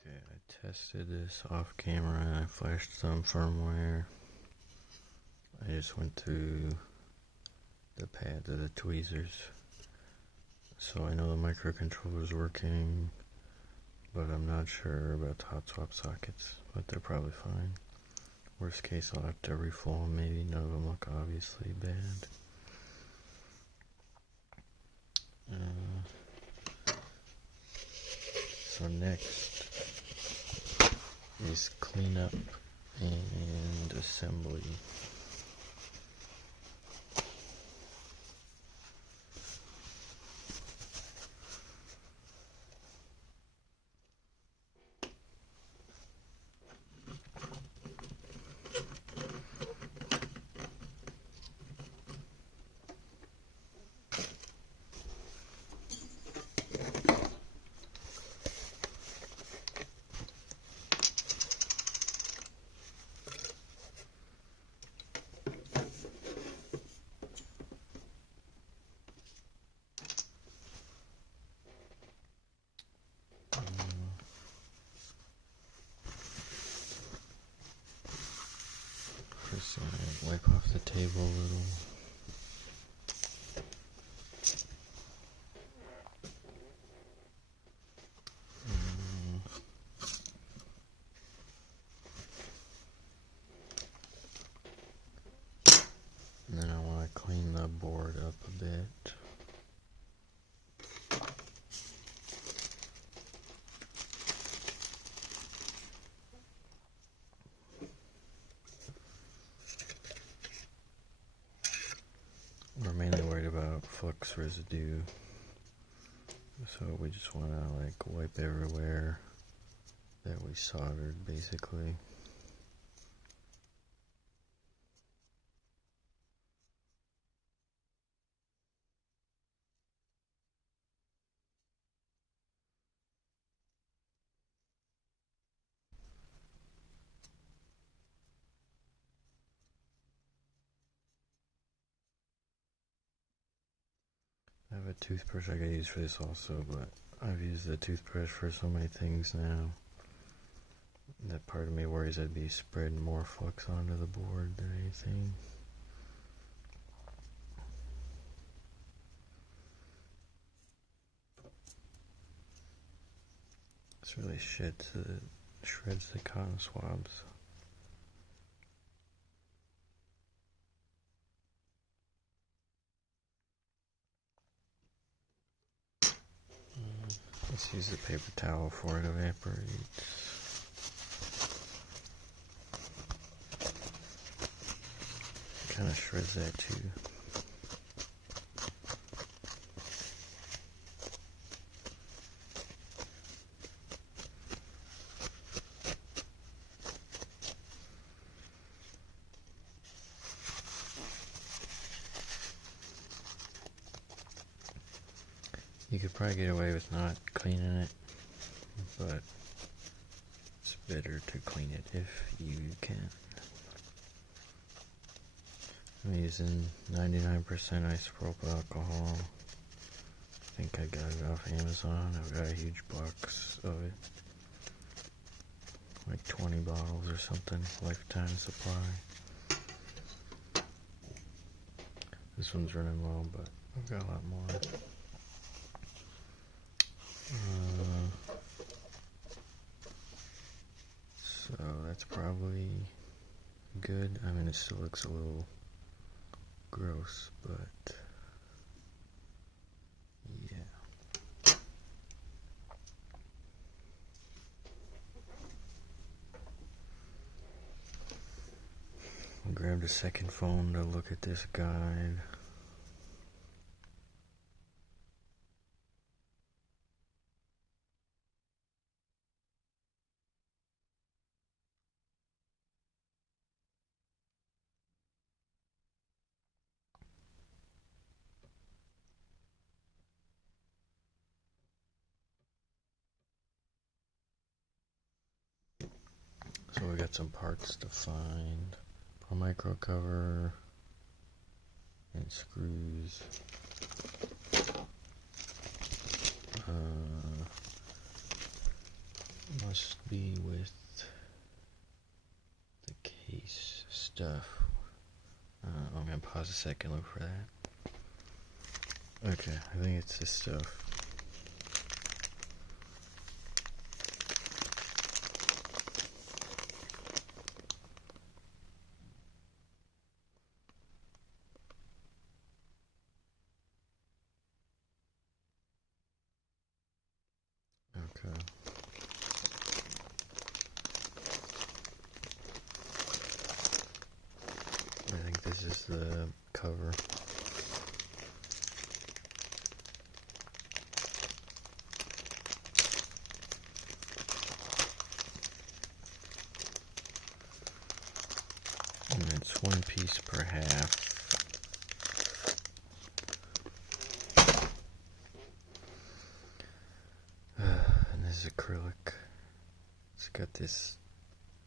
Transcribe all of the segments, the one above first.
Okay, I tested this off camera and I flashed some firmware. I just went through the pads of the tweezers. So I know the microcontroller is working, but I'm not sure about the hot swap sockets, but they're probably fine. Worst case, I'll have to reflow them. Maybe none of them look obviously bad. So next is cleanup and assembly. First, I'm gonna wipe off the table a little. And then I want to clean the board up a bit. We're mainly worried about flux residue, so we just want to like wipe everywhere that we soldered basically. I have a toothbrush I could use for this also, but I've used the toothbrush for so many things now that part of me worries I'd be spreading more flux onto the board than anything. It's really shreds the cotton swabs. Let's use the paper towel before it evaporates. Kind of shreds that too. You could probably get away with not cleaning it, but it's better to clean it if you can. I'm using 99% isopropyl alcohol. I think I got it off Amazon. I've got a huge box of it. Like 20 bottles or something, lifetime supply. This one's running low, but I've got a lot more. So that's probably good. I mean, it still looks a little gross, but yeah. I grabbed a second phone to look at this guide. So we got some parts to find. A micro cover and screws. must be with the case stuff. I'm gonna pause a second, look for that. Okay, I think it's this stuff. Okay. I think this is the cover. And it's one piece per half. And this is acrylic. It's got this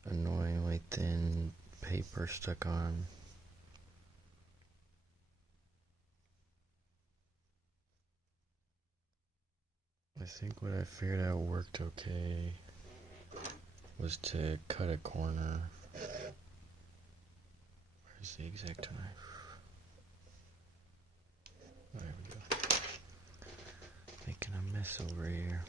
annoyingly thin paper stuck on. I think what I figured out worked okay was to cut a corner. Where's the exact knife? There we go. Making a mess over here.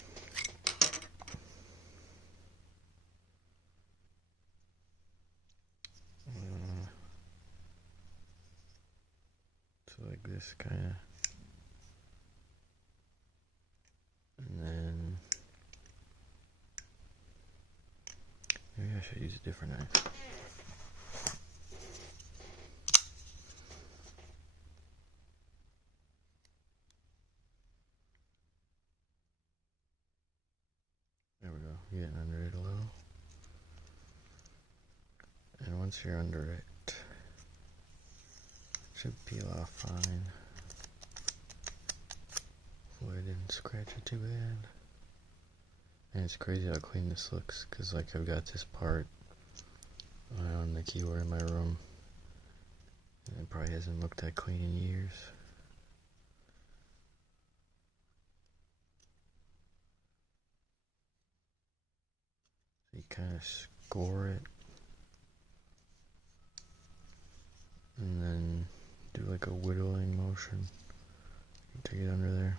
So like this kind of. And then maybe I should use a different knife. There we go, getting under it a little. And once you're under it, it should peel off fine. Hopefully I didn't scratch it too bad. And it's crazy how clean this looks, because like I've got this part on the keyboard in my room, and it probably hasn't looked that clean in years. So you kind of score it, and then do like a whittling motion to get under there.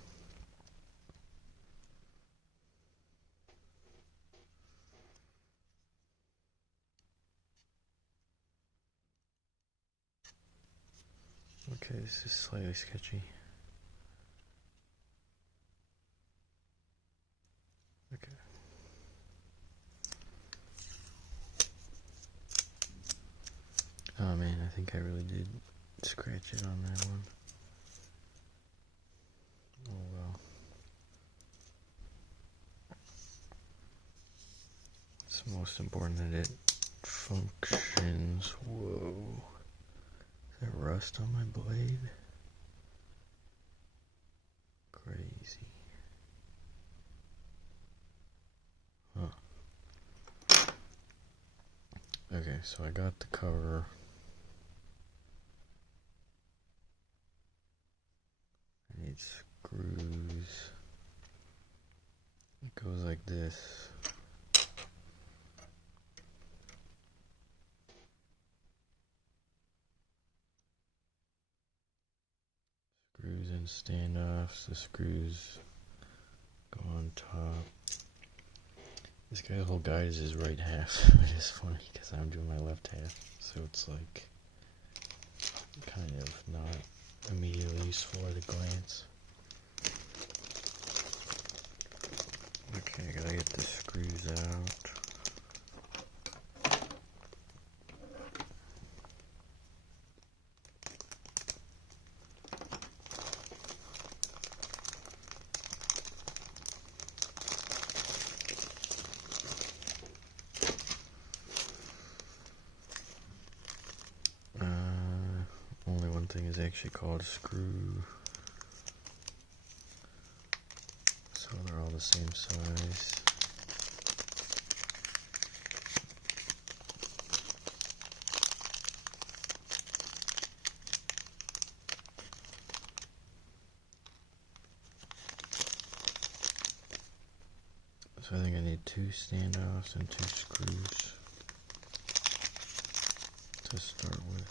Okay, this is slightly sketchy. Okay. Oh man, I think I really did scratch it on that one. Oh well. It's most important that it functions. Whoa. Is there rust on my blade? Crazy. Huh. Okay, so I got the cover. I need screws. It goes like this. Screws and standoffs. The screws go on top. This guy's whole guide is his right half, which is funny because I'm doing my left half, so it's like kind of not immediately useful at a glance. Okay, I gotta get the screws out. Only one thing is actually called a screw, so they're all the same size. So I think I need 2 standoffs and 2 screws to start with.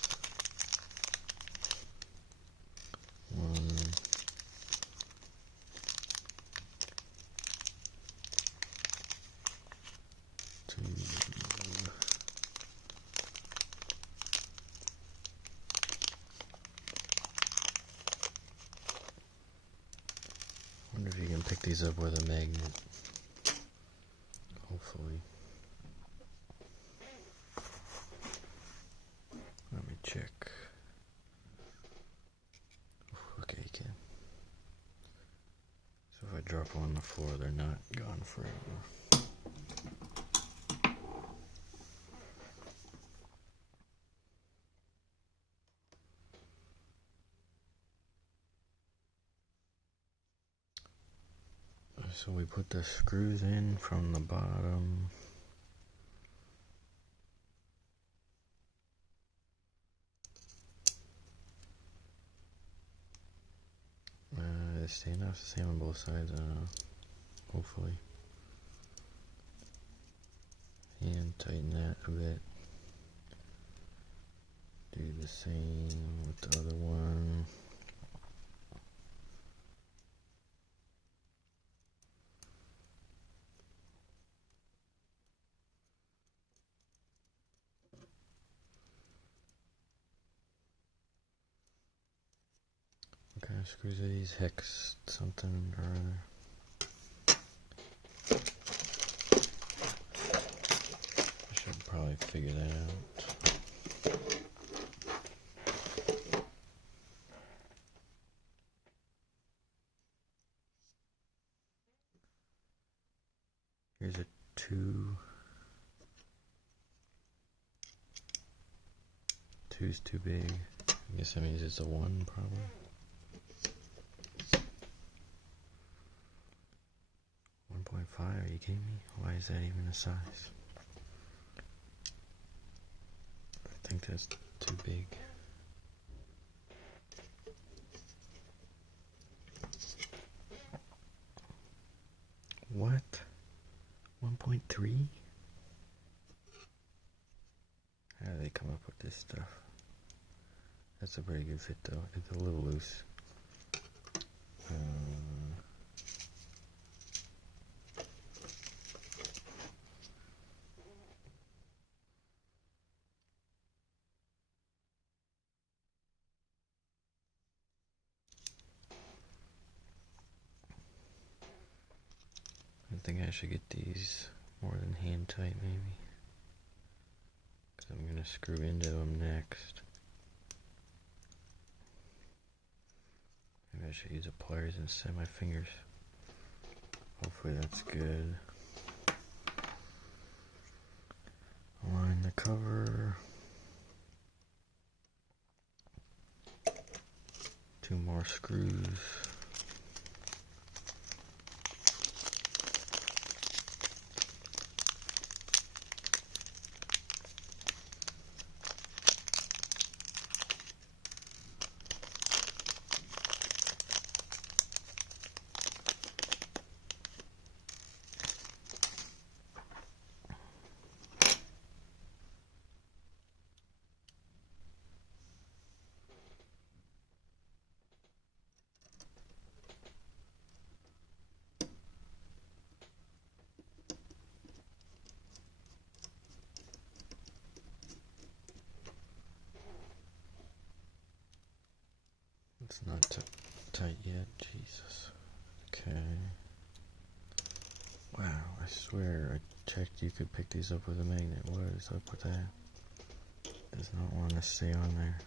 1, 2. Wonder if you can pick these up with a magnet. Hopefully. Let me check. Okay, you can. So if I drop them on the floor, they're not gone forever. So we put the screws in from the bottom. The standoff's the same on both sides, hopefully. And tighten that a bit. Do the same with the other one. What kind of screws are these? Hex something or other. I should probably figure that out. Here's a 2. 2's too big. I guess that means it's a 1 probably. Are you kidding me? Why is that even a size? I think that's too big. What? 1.3? How do they come up with this stuff? That's a pretty good fit though. It's a little loose. I think I should get these more than hand tight maybe. Because I'm going to screw into them next. Maybe I should use the pliers instead of my fingers. Hopefully that's good. Align the cover. 2 more screws. It's not tight yet, Jesus. Okay. Wow, I swear I checked you could pick these up with a magnet. What is up with that? Does not want to stay on there.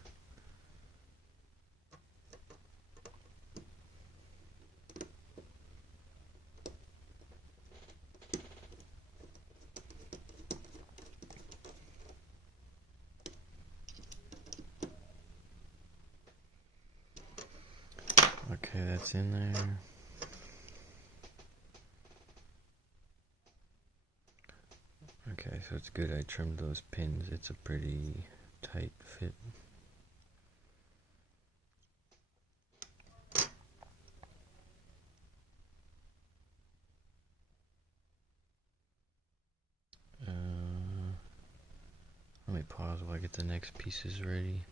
Okay, that's in there. Okay, so it's good I trimmed those pins. It's a pretty tight fit. pause while I get the next pieces ready.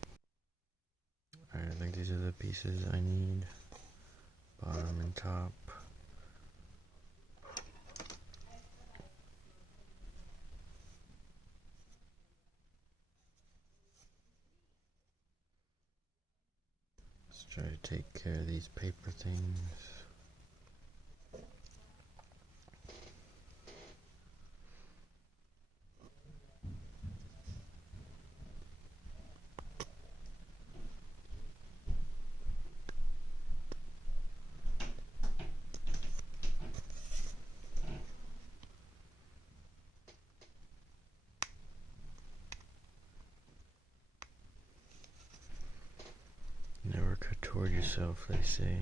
Alright, I think these are the pieces I need. Bottom and top. Let's try to take care of these paper things. Never cut toward yourself, they say.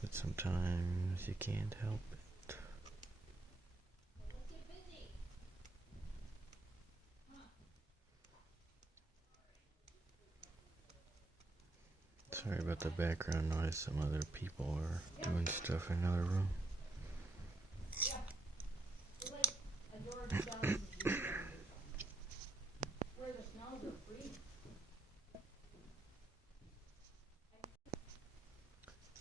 But sometimes you can't help it. Sorry about the background noise. Some other people are doing stuff in another room.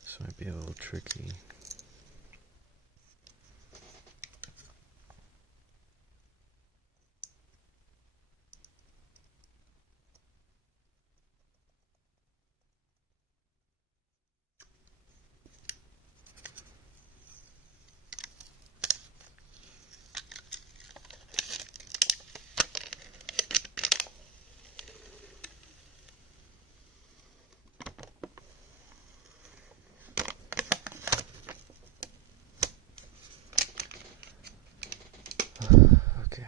This might be a little tricky. Okay.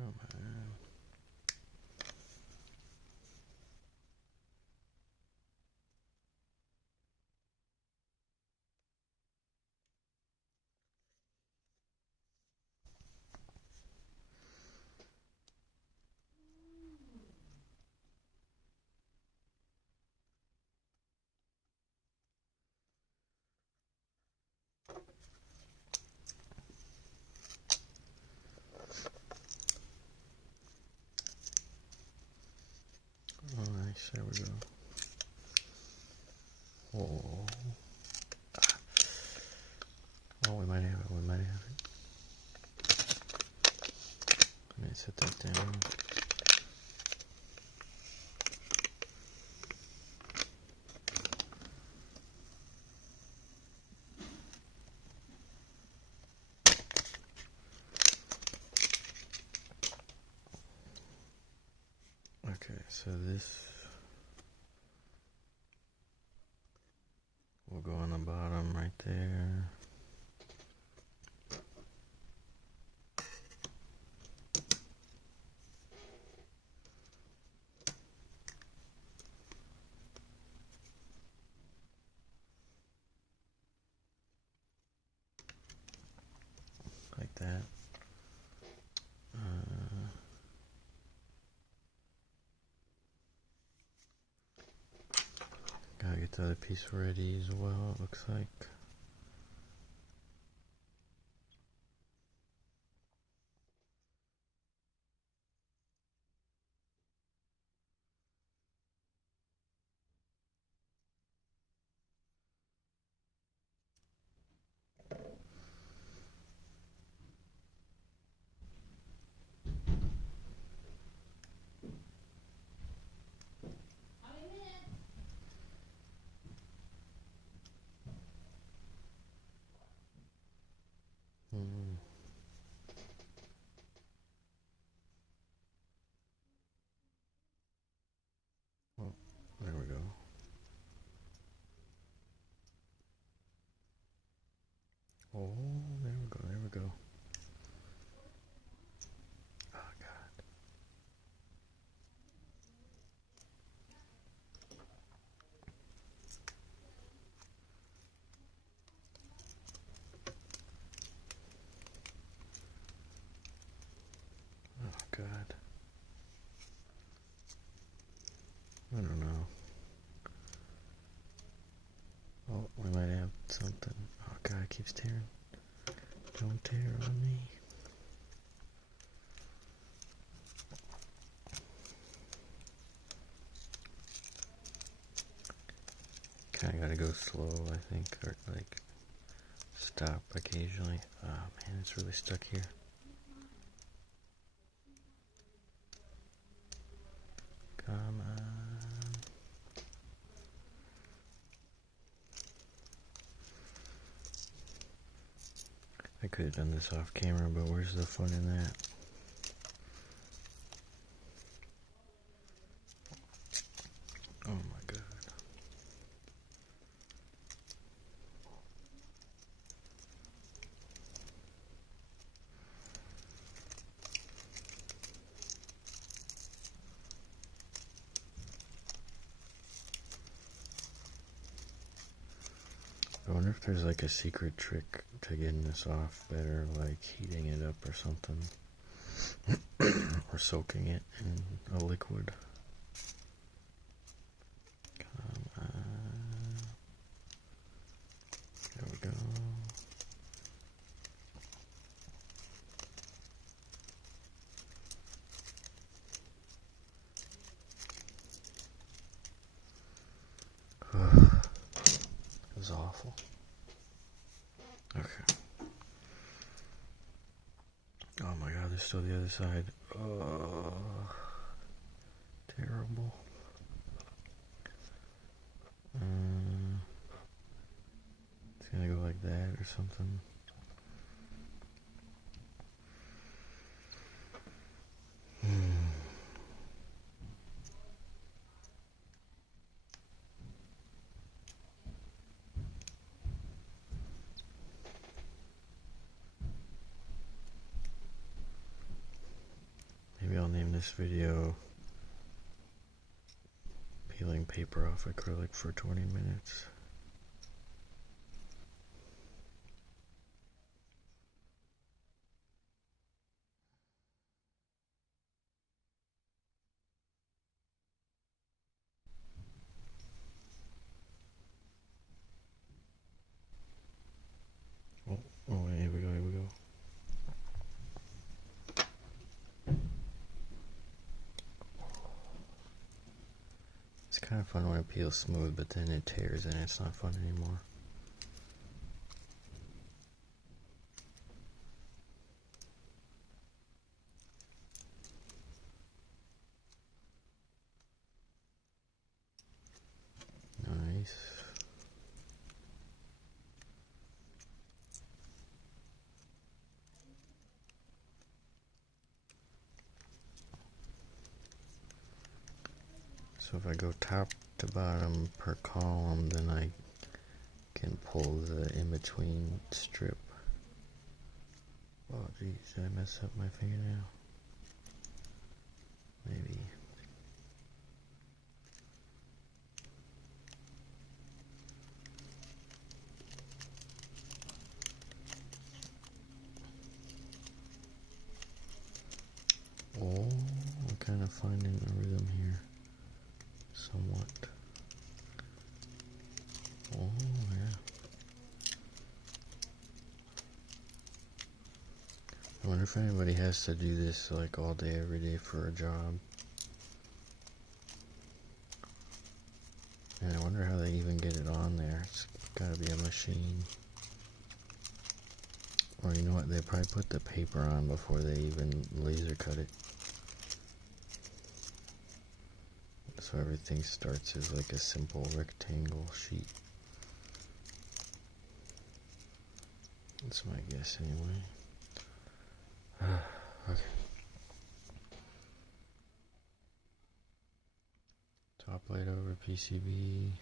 Oh man. Oh, nice. There we go. Oh. Oh, we might have it. We might have it. Let me set that down. Okay, so this will go on the bottom right there. Like that. Gotta get the other piece ready as well, it looks like. Oh, there we go. Oh, there we go, there we go. Oh, God. I don't know. Oh, we might have something. Oh god, it keeps tearing. Don't tear on me. Kinda gotta go slow, I think, or like stop occasionally. Oh man, it's really stuck here. Come on. I could have done this off camera, but where's the fun in that? Oh my god. I wonder if there's like a secret trick to getting this off better, like heating it up or something. Or soaking it in a liquid. Come on. There we go. It was awful. Okay. Oh my god, there's still the other side. Oh, terrible. It's gonna go like that or something. Maybe I'll name this video Peeling Paper Off Acrylic for 20 minutes. Oh, here we go, here we go. It's kind of fun when it peels smooth, but then it tears and it's not fun anymore. Nice. So if I go top to bottom per column, then I can pull the in-between strip. Oh geez, did I mess up my fingernail? Maybe. Oh, I'm kind of finding a rhythm here. Somewhat. Oh, yeah. I wonder if anybody has to do this like all day, every day for a job. And I wonder how they even get it on there. It's gotta be a machine. Or you know what, they probably put the paper on before they even laser cut it. So everything starts as like a simple rectangle sheet. That's my guess anyway. Okay. Top plate over PCB.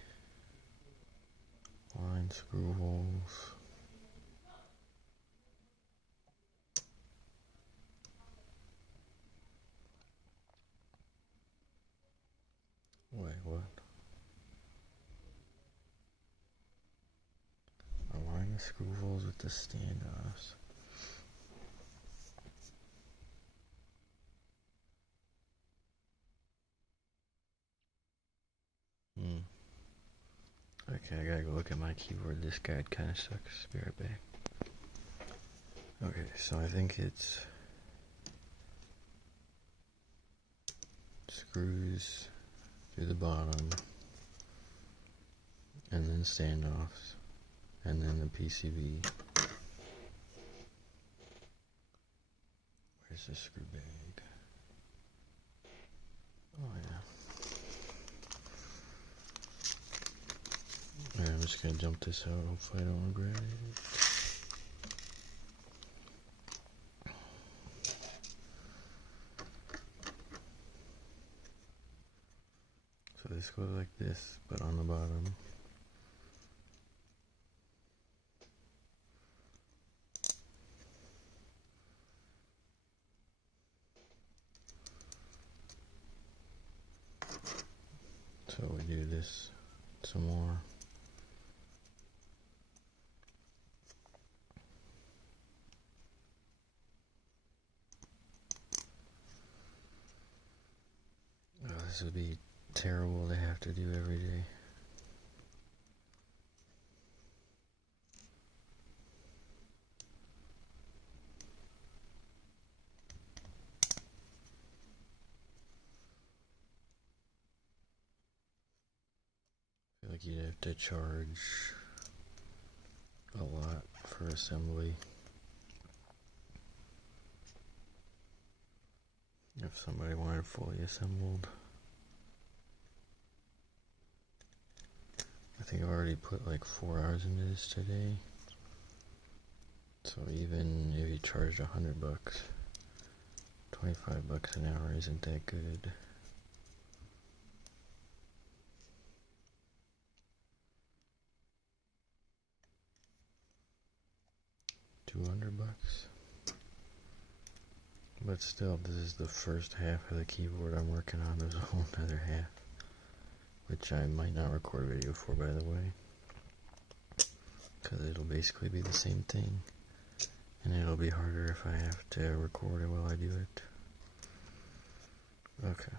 Line screw holes. Wait, what? Align the screw holes with the standoffs. Okay, I gotta go look at my keyboard. This guide kind of sucks. Be right back. Okay, so I think it's screws through the bottom, and then standoffs, and then the PCB. Where's the screw bag? Oh yeah. Alright, I'm just gonna dump this out. Hopefully I don't regret it. So this goes like this, but on the bottom. So we do this some more. Oh, this would be terrible to have to do every day. I feel like you'd have to charge a lot for assembly. If somebody wanted fully assembled. I think I've already put like 4 hours into this today. So even if you charged $100, $25 an hour isn't that good. $200. But still, this is the first half of the keyboard I'm working on. There's a whole other half, which I might not record a video for, by the way, because it'll basically be the same thing, and it'll be harder if I have to record it while I do it. Okay.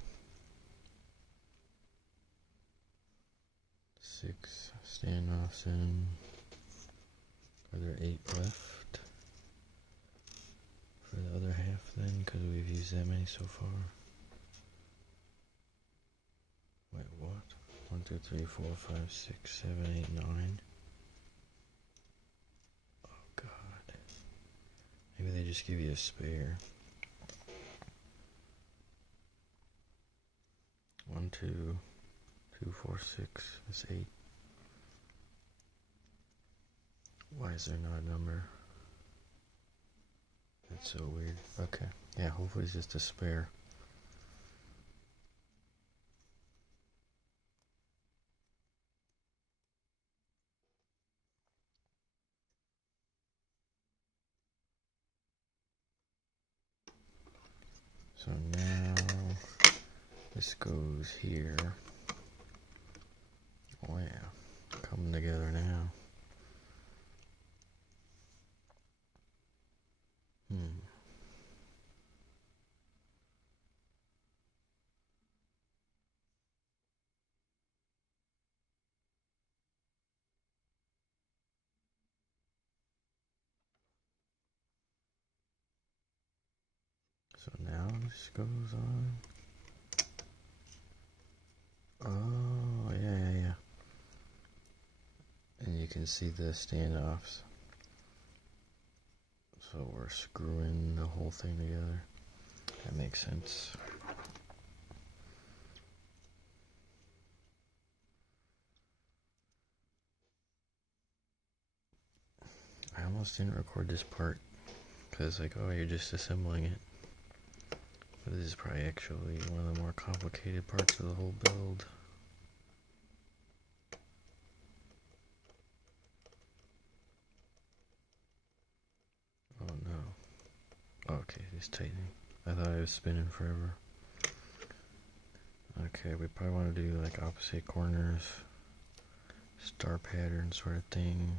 6 standoffs in. Are there 8 left for the other half then? Because we've used that many so far. Wait, what? 1, 2, 3, 4, 5, 6, 7, 8, 9. Oh god. Maybe they just give you a spare. 1, 2, 2, 4, 6. That's 8. Why is there not a number? That's so weird. Okay. Yeah, hopefully it's just a spare. So now this goes here. Oh yeah, coming together now. So now this goes on. Oh, yeah. And you can see the standoffs. So we're screwing the whole thing together. That makes sense. I almost didn't record this part because like, oh, you're just assembling it. But this is probably actually one of the more complicated parts of the whole build. Oh no. Okay, it's tightening. I thought it was spinning forever. Okay, we probably want to do like opposite corners, star pattern sort of thing.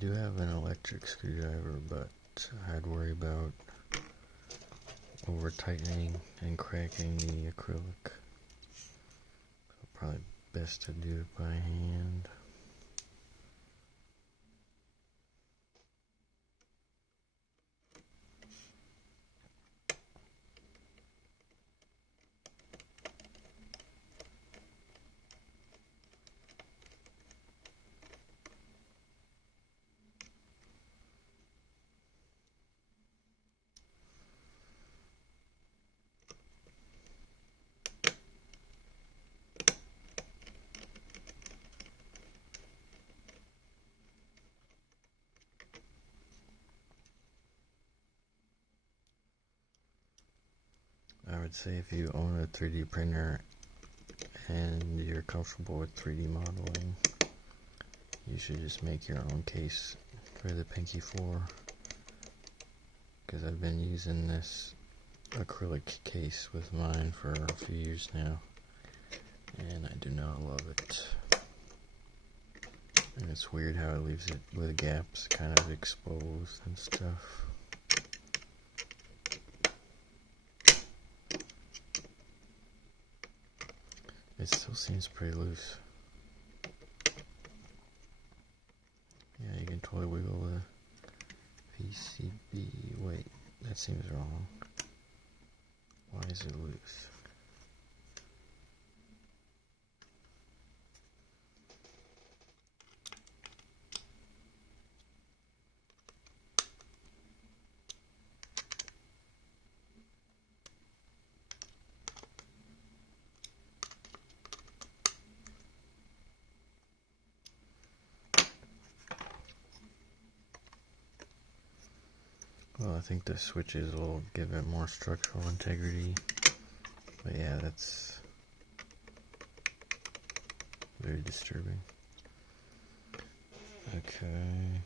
do have an electric screwdriver, but I'd worry about over tightening and cracking the acrylic. So probably best to do it by hand. I would say if you own a 3D printer and you're comfortable with 3D modeling, you should just make your own case for the Pinky4, because I've been using this acrylic case with mine for a few years now, and I do not love it. And it's weird how it leaves it with gaps kind of exposed and stuff. It still seems pretty loose. Yeah, you can totally wiggle the PCB. Wait, that seems wrong. Why is it loose? Well, I think the switches will give it more structural integrity. But yeah, that's very disturbing. Okay.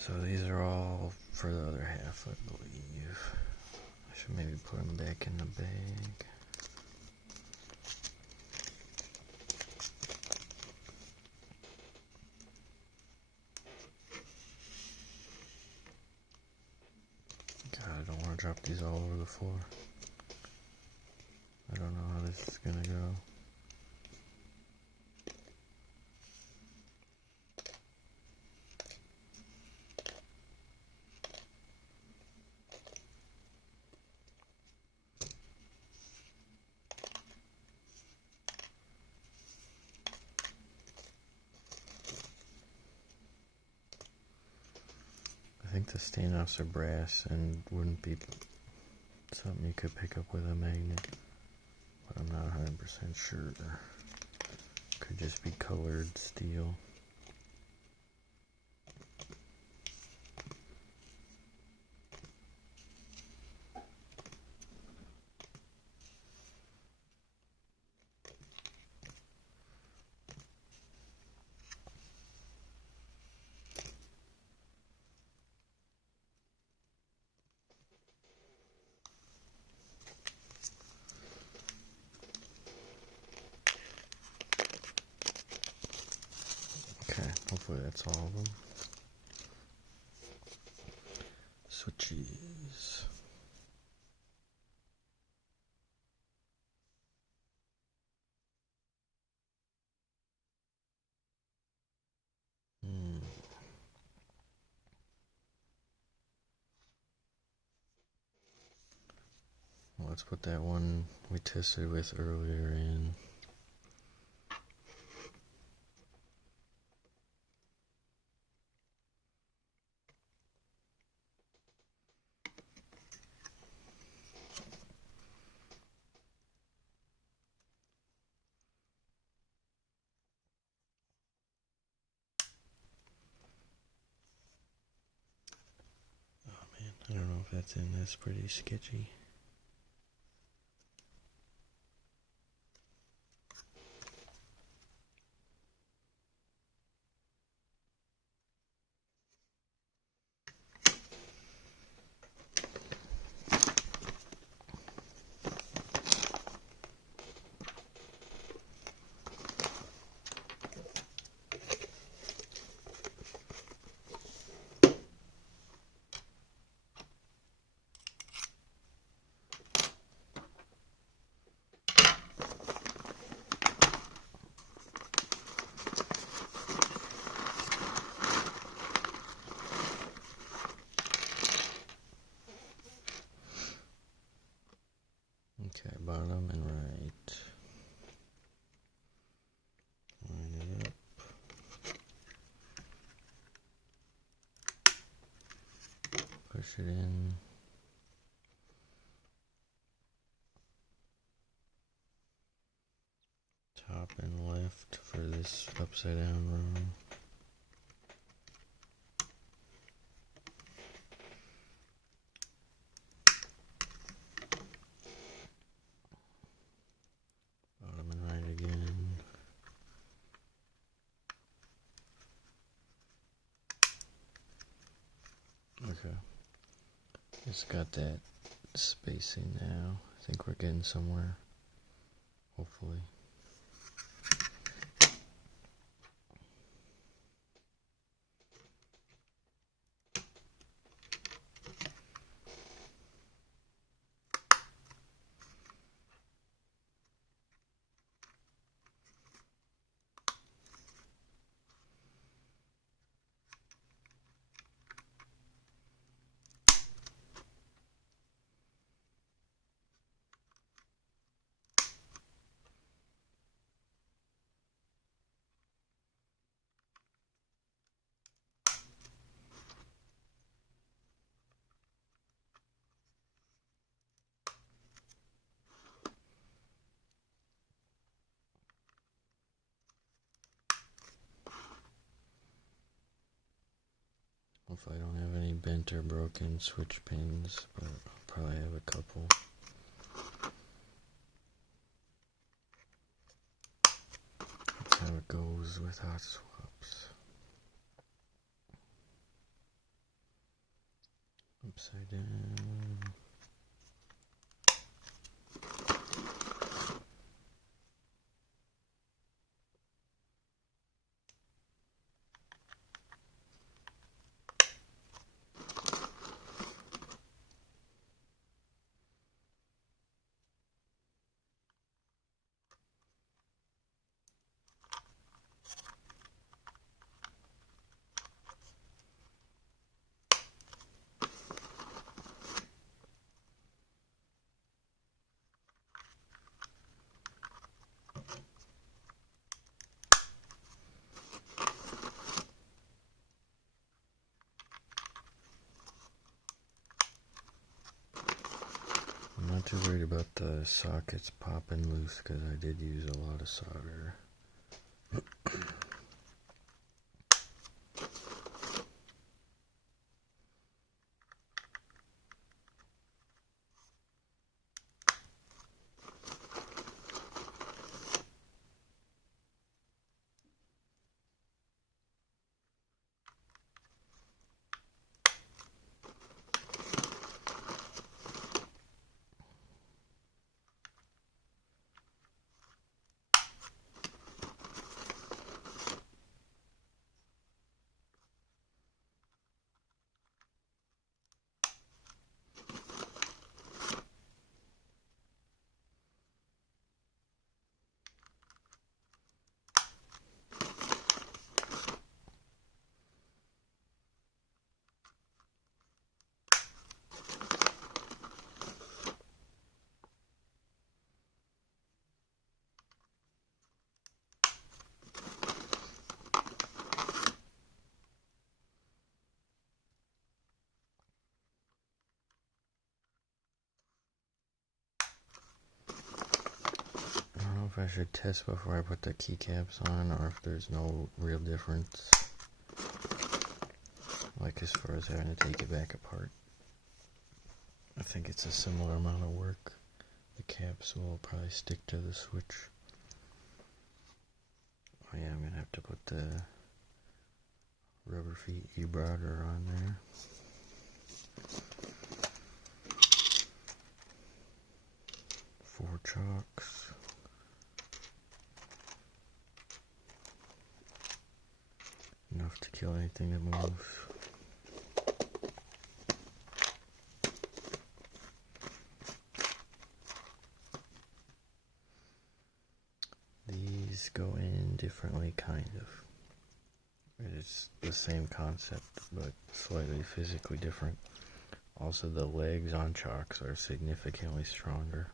So these are all for the other half, I believe. I should maybe put them back in the bag. God, I don't want to drop these all over the floor. I don't know how this is gonna go. I think the standoffs are brass and wouldn't be something you could pick up with a magnet, but I'm not 100% sure. Could just be colored steel. Okay, hopefully that's all of them. Switches. Well, let's put that one we tested with earlier in. I don't know if that's in this, pretty sketchy. Okay, bottom and right. Line it up. Push it in. Top and left for this upside down row. Bottom and right again. Okay. Just got that spacing now. I think we're getting somewhere. Hopefully. Hopefully I don't have any bent or broken switch pins, but I'll probably have a couple. That's how it goes with hot swaps. Upside down. I'm not too worried about the sockets popping loose because I did use a lot of solder. I don't know if I should test before I put the keycaps on or if there's no real difference. Like as far as having to take it back apart. I think it's a similar amount of work. The caps will probably stick to the switch. Oh yeah, I'm gonna have to put the rubber feet e-browder on there. Four chocks. Enough to kill anything that moves. These go in differently, kind of. It's the same concept, but slightly physically different. Also, the legs on chocks are significantly stronger.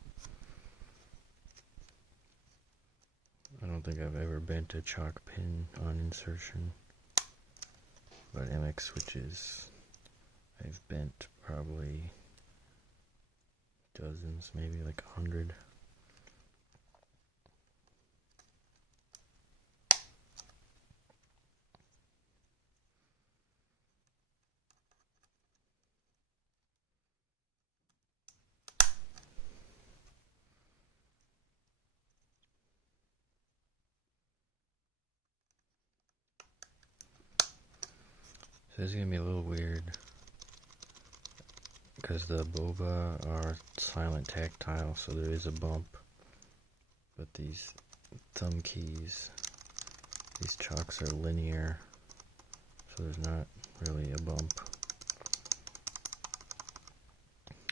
don't think I've ever bent a chalk pin on insertion, but MX switches I've bent probably dozens, maybe like 100. So this is going to be a little weird because the boba are silent tactile, so there is a bump. But these thumb keys, these chalks are linear, so there's not really a bump.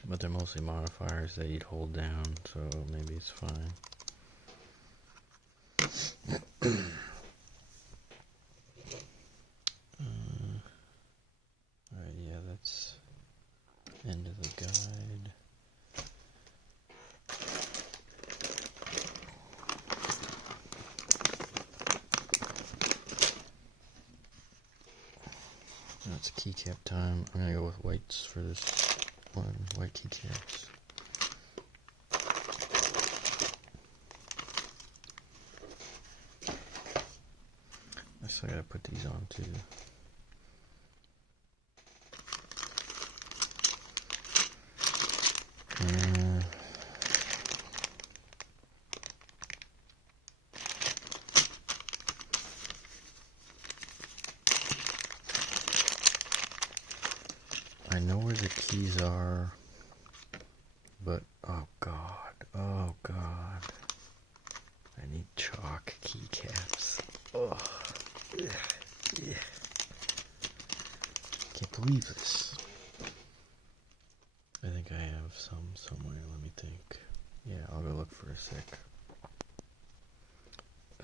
But they're mostly modifiers that you'd hold down, so maybe it's fine. Alright, yeah, that's end of the guide. Now it's keycap time. I'm gonna go with whites for this one, white keycaps. I still gotta put these on too. I know where the keys are, but oh god, I need chalk keycaps. Oh, yeah. Can't believe this. I think I have some somewhere. Let me think. Yeah, I'll go look for a sec.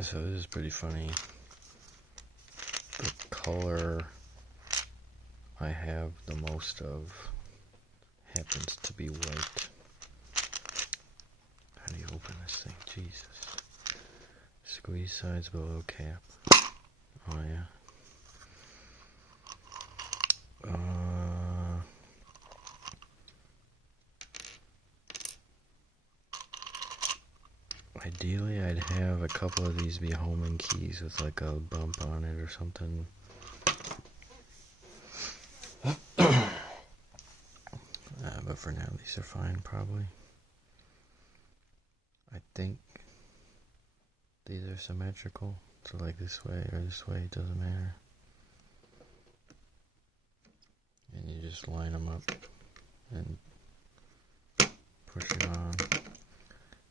So this is pretty funny. The color I have the most of happens to be white. How do you open this thing? Jesus. Squeeze sides below cap. Oh yeah. Ideally, I'd have a couple of these be homing keys with like a bump on it or something. But for now, these are fine, probably. I think these are symmetrical, so like this way or this way, it doesn't matter. And you just line them up and push it on.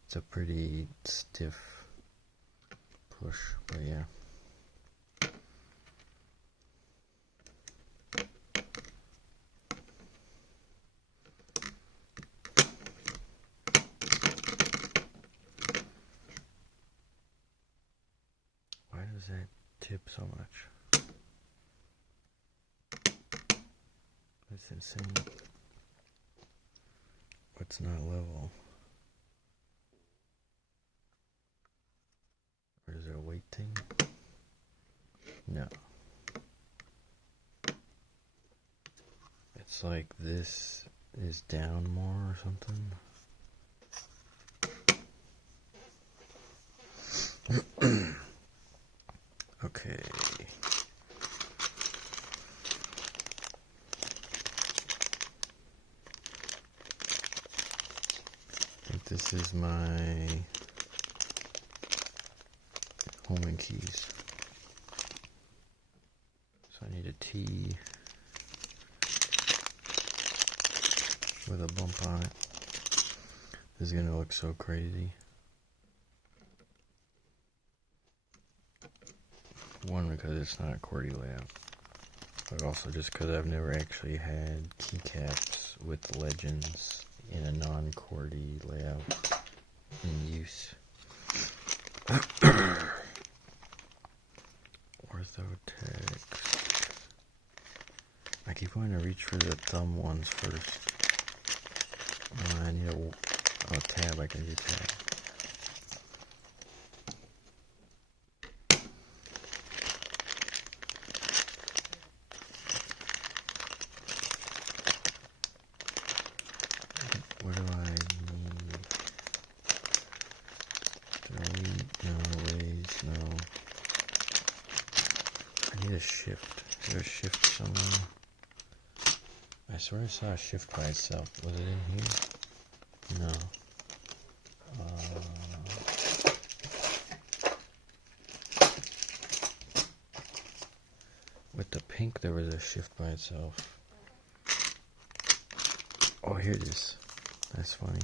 It's a pretty stiff push, but yeah. Why does that tip so much? That's insane. It's not level. Or is there a weight thing? No. It's like this is down more or something. Okay. I think this is my homing keys. So I need a T with a bump on it. This is gonna look so crazy. One, because it's not a QWERTY layout, but also just because I've never actually had keycaps with legends in a non-QWERTY layout in use. Orthotex. I keep wanting to reach for the thumb ones first. I need a tab. I can do tab. need a shift. Is there a shift somewhere? I swear I saw a shift by itself. Was it in here? No. With the pink, there was a shift by itself. Oh, here it is. That's funny.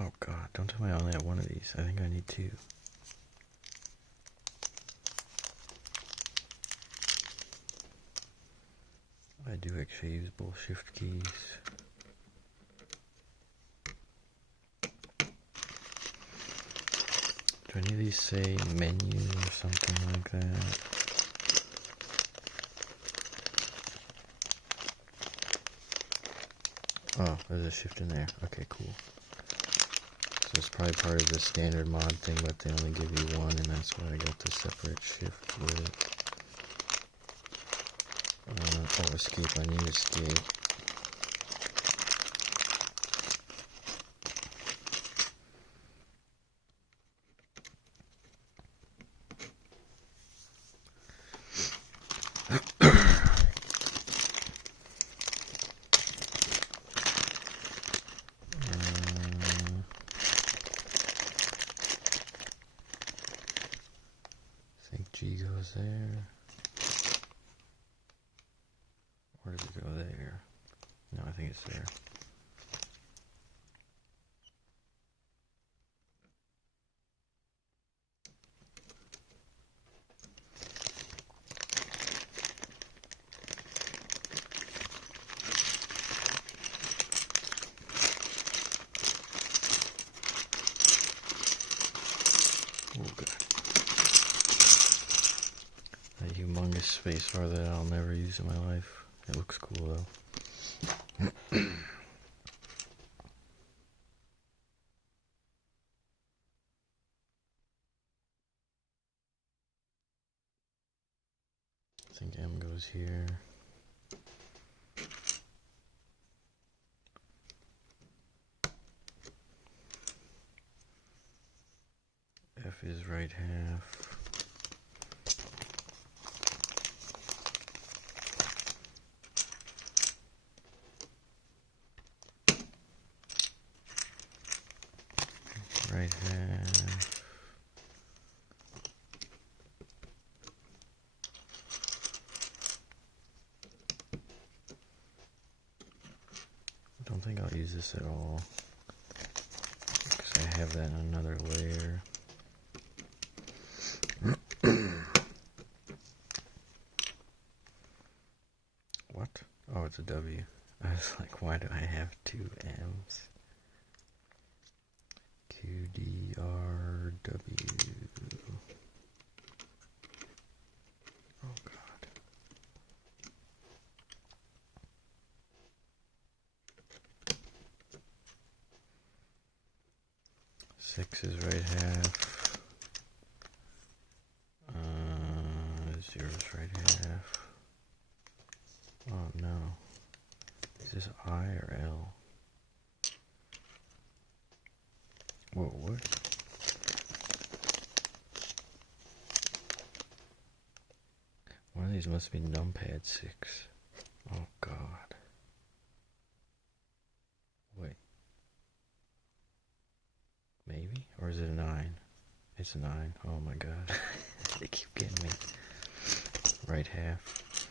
Oh god, don't tell me I only have one of these. I think I need two. I do actually use both shift keys. Do any of these say menu or something like that? Oh, there's a shift in there. Okay, cool. So it's probably part of the standard mod thing, but they only give you one, and that's why I got the separate shift with it. Oh, escape. I need escape. I think G goes there. Or does it go there? No, I think it's there. Oh god. A humongous spacebar that I'll never use in my life. It looks cool though. I think M goes here. F is right half. Right half. I don't think I'll use this at all, because I have that in another layer. What? Oh, it's a W. I was like, why do I have two M's? Q, D, R, W. Oh, God. Six is right half. Zero's right half. Oh, no. Is this I or L? Whoa, what? One of these must be numpad 6. Oh god. Wait. Maybe? Or is it a 9? It's a 9. Oh my god. They keep getting me. Right half.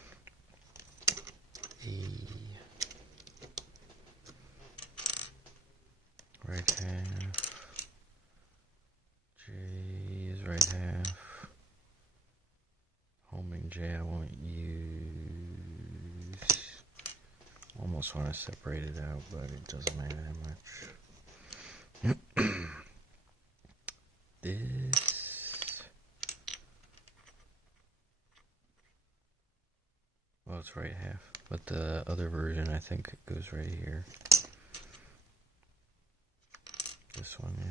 E. Right half. J is right half. Homing J I won't use. Almost want to separate it out, but it doesn't matter that much. This. Well, it's right half, but the other version I think it goes right here. This one, yeah.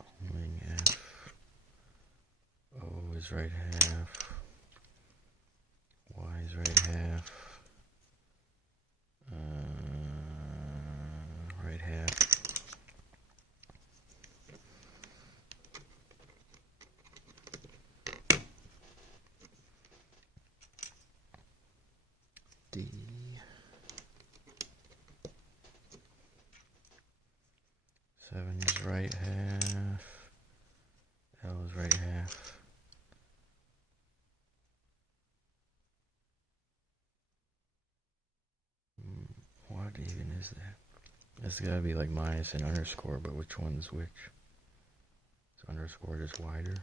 Homing F. O is right half. right half. Right half. D. Seven is right half. L is right half. What even is that? It's gotta be like minus and underscore, but which one's which? Is underscore just wider?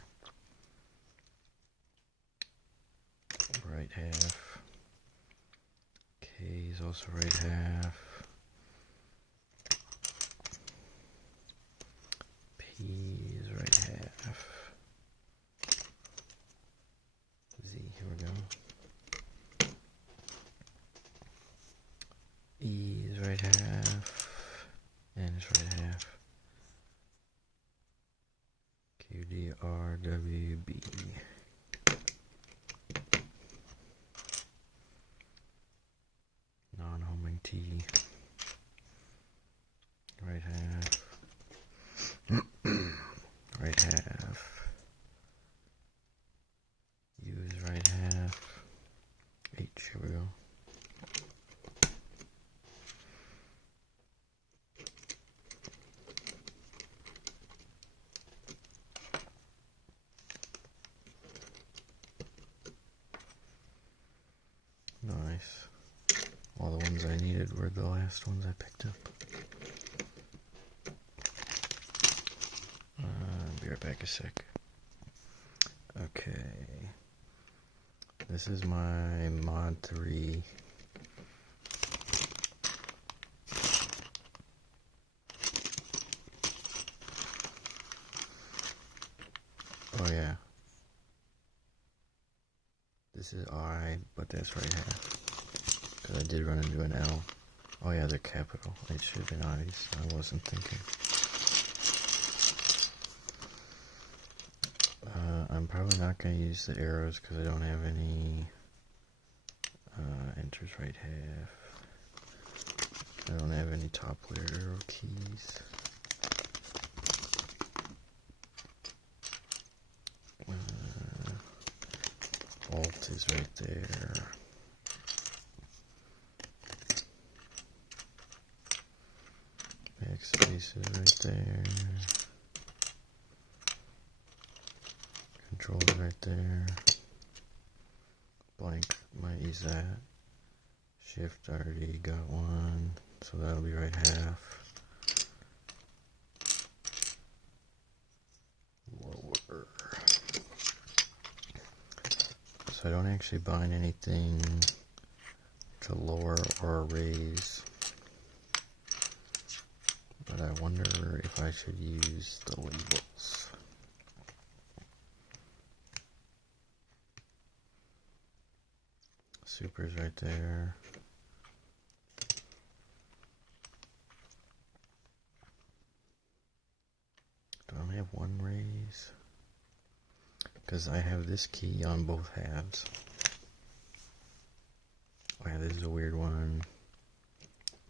Right half. K is also right half. P is right half. Z, here we go. E is right half. N is right half. Q, D, R, W, B. Non-homing T. Right half. Right half. U is right half. H, here we go. Nice. All the ones I needed were the last ones I picked up. Be right back a sec. Okay. This is my mod 3. Oh yeah. This is I, but that's right half. Because I did run into an L. Oh yeah, they're capital. It should have been obvious. I wasn't thinking. I'm probably not going to use the arrows because I don't have any enters right half. I don't have any top layer arrow keys. Alt is right there. Backspace is right there. Control is right there. Blank, might use that. Shift, I already got one, so that'll be right half. Lower. So I don't actually bind anything to lower or raise. But I wonder if I should use the labels. Super's right there. Do I only have one raise? Because I have this key on both halves. Oh yeah, this is a weird one.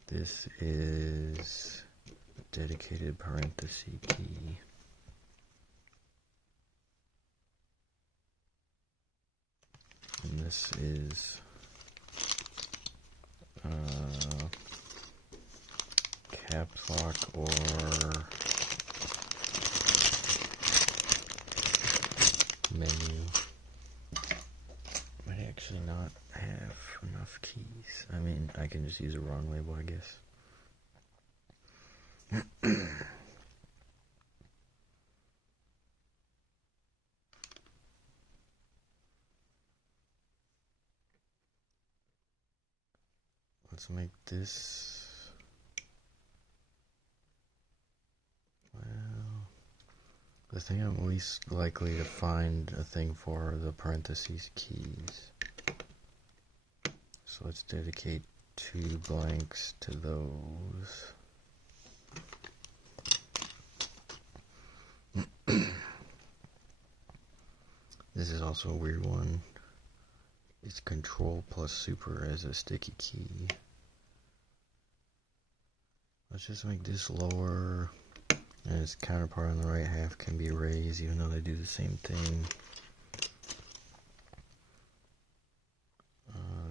This is a dedicated parenthesis key. And this is caps lock or menu. Might actually not have enough keys. I mean, I can just use a wrong label, I guess. Let's make this. Well, the thing I'm least likely to find a thing for are the parentheses keys. So let's dedicate 2 blanks to those. This is also a weird one. It's Control plus Super as a sticky key. Let's just make this lower, and its counterpart on the right half can be raised, even though they do the same thing.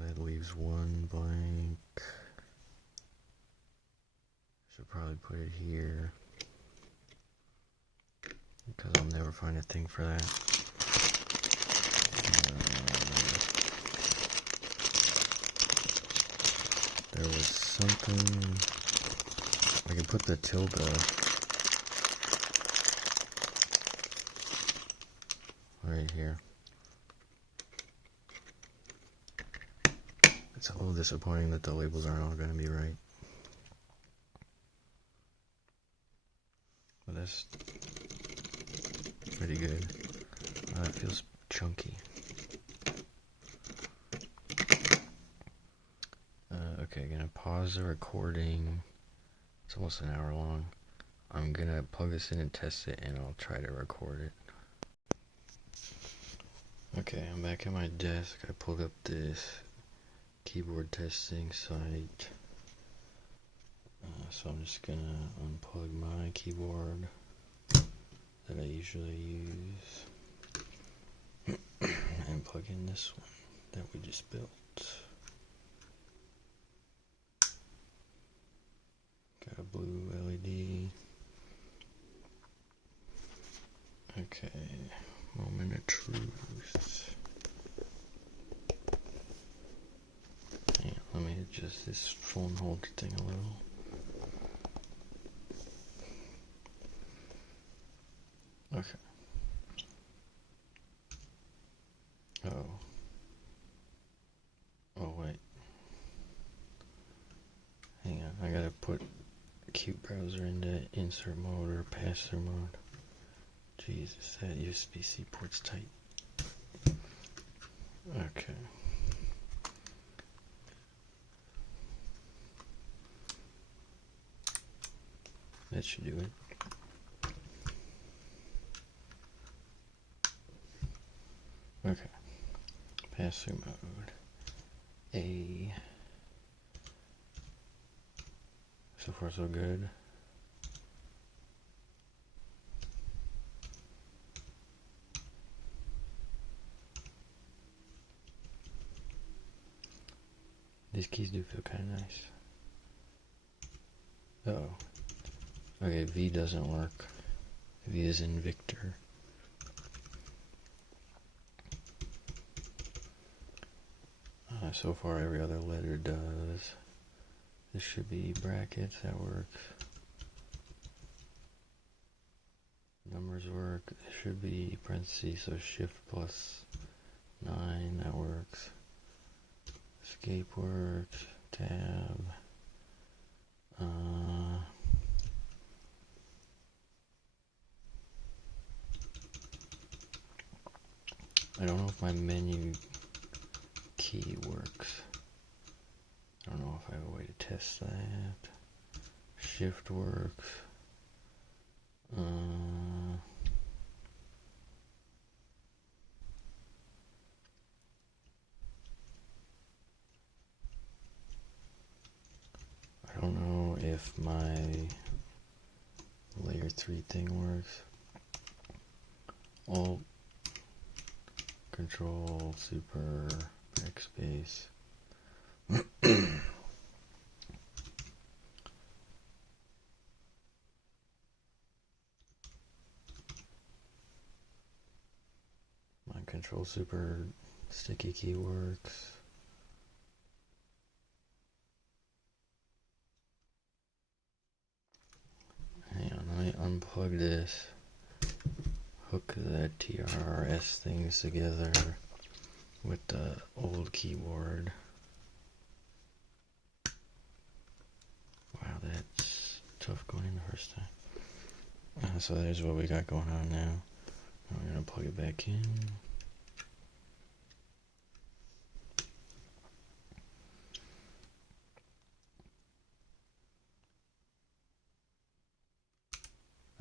That leaves one blank. Should probably put it here, because I'll never find a thing for that. There was something, I could put the tilde right here. It's a little disappointing that the labels aren't all going to be right. But that's pretty good. It feels chunky. Okay, gonna pause the recording. It's almost an hour long. I'm gonna plug this in and test it, and I'll try to record it. Okay, I'm back at my desk. I pulled up this keyboard testing site. So I'm just gonna unplug my keyboard that I usually use and plug in this one that we just built. Got a blue LED. Okay, moment of truth. Hang on, let me adjust this phone holder thing a little. Okay. Oh wait. Hang on, I gotta put Qt browser into insert mode or pass-through mode. Jesus, that USB-C port's tight. Okay. That should do it. Okay. Pass-through mode. A. So far so good. These keys do feel kind of nice. Oh. Okay, V doesn't work. V is in Victor. So far every other letter does. This should be brackets, that works. Numbers work. It should be parentheses, so shift plus 9, that works. Escape works. Tab. I don't know if my menu key works. I don't know if I have a way to test that. Shift works. I don't know if my layer 3 thing works. Alt, Control, Super, backspace. My Control Super sticky key works. Hang on, let me unplug this. Hook the TRS things together with the old keyboard. Wow, that's tough going in the first time. So there's what we got going on now. We're gonna plug it back in.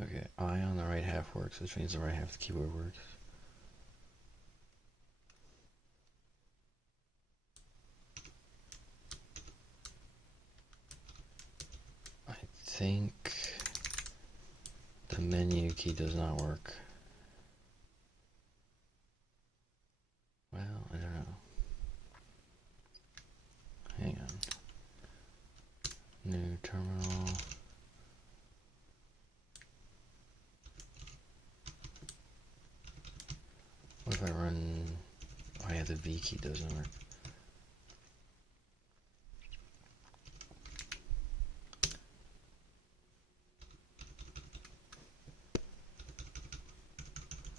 Okay, I on the right half works, which means the right half of the keyboard works. think the menu key does not work. Well, I don't know. Hang on. New terminal. What if I run... Oh yeah, the V key doesn't work.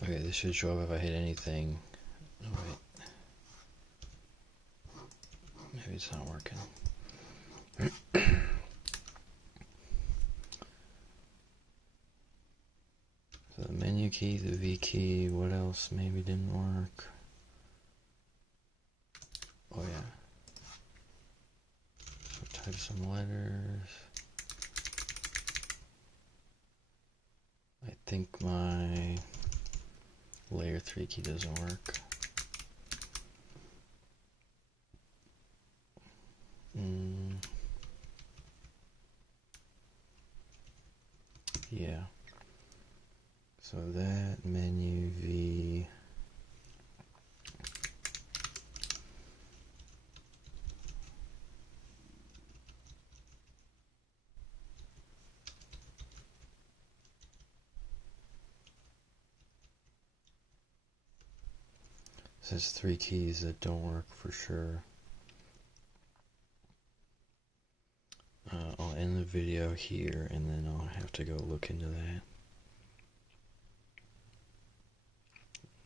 Okay, this should show up if I hit anything. Oh wait. Maybe it's not working. So the menu key, the V key, what else maybe didn't work? Oh yeah. So type some letters. I think my layer 3 key doesn't work. Yeah. So that menu V. Says 3 keys that don't work for sure. I'll end the video here and then I'll have to go look into that.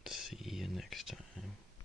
See you next time.